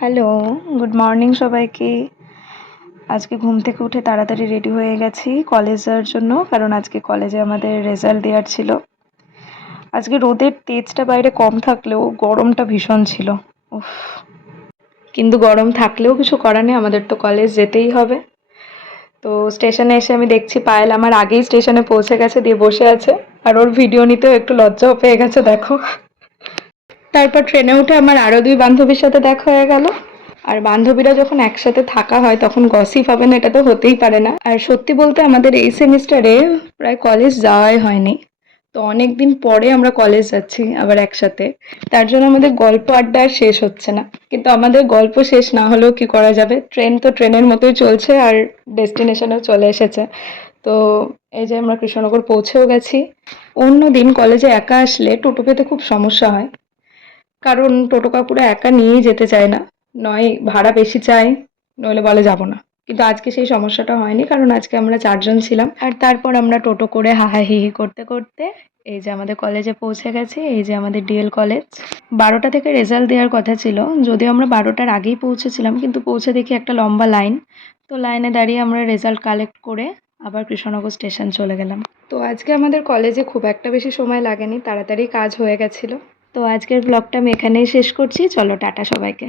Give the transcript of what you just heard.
Hello, good morning সবাইকে। আজকে ঘুম থেকে উঠে তাড়াতাড়ি রেডি হয়ে গেছি কলেজ যাওয়ার জন্য, কারণ আজকে কলেজে আমাদের রেজাল্ট দেওয়ার ছিল। আজকে রোদের তেজটা বাইরে কম থাকলেও গরমটা ভীষণ ছিল। উফ, কিন্তু গরম থাকলেও কিছু করার নেই, আমাদের তো কলেজ যেতেই হবে। তো স্টেশনে এসে আমি দেখছি পায়েল আমার আগেই স্টেশনে পৌঁছে গেছে, দিয়ে বসে আছে। আর ওর ভিডিও নিতেও একটু লজ্জাও পেয়ে গেছে, দেখো। তারপর ট্রেনে উঠে আমার আরও দুই বান্ধবীর সাথে দেখা হয়ে গেল। আর বান্ধবীরা যখন একসাথে থাকা হয় তখন গসিপ হবে না, এটা তো হতেই পারে না। আর সত্যি বলতে আমাদের এই সেমিস্টারে প্রায় কলেজ যাওয়াই হয়নি। তো অনেক দিন পরে আমরা কলেজ যাচ্ছি আবার একসাথে। তার জন্য আমাদের গল্প আড্ডা আর শেষ হচ্ছে না। কিন্তু আমাদের গল্প শেষ না হলেও কি করা যাবে, ট্রেন তো ট্রেনের মতোই চলছে আর ডেস্টিনেশনেও চলে এসেছে। তো এই যে আমরা কৃষ্ণনগর পৌঁছেও গেছি। অন্য দিন কলেজে একা আসলে টোটো পেতে খুব সমস্যা হয়, কারণ টোটো কাকুরা একা নিয়েই যেতে চায় না। নয় ভাড়া বেশি চায়, নইলে বলে যাব না। কিন্তু আজকে সেই সমস্যাটা হয়নি, কারণ আজকে আমরা 4 জন ছিলাম। আর তারপর আমরা টোটো করে হাহাহিহি করতে করতে এই যে আমাদের কলেজে পৌঁছে গেছি। এই যে আমাদের ডিএল কলেজ। 12টা থেকে রেজাল্ট দেওয়ার কথা ছিল, যদিও আমরা 12টার আগেই পৌঁছেছিলাম, কিন্তু পৌঁছে দেখি একটা লম্বা লাইন। তো লাইনে দাঁড়িয়ে আমরা রেজাল্ট কালেক্ট করে আবার কৃষ্ণনগর স্টেশন চলে গেলাম। তো আজকে আমাদের কলেজে খুব একটা বেশি সময় লাগেনি, তাড়াতাড়ি কাজ হয়ে গেছিলো। তো আজকের ব্লগটা আমি এখানেই শেষ করছি। চলো টাটা সবাইকে।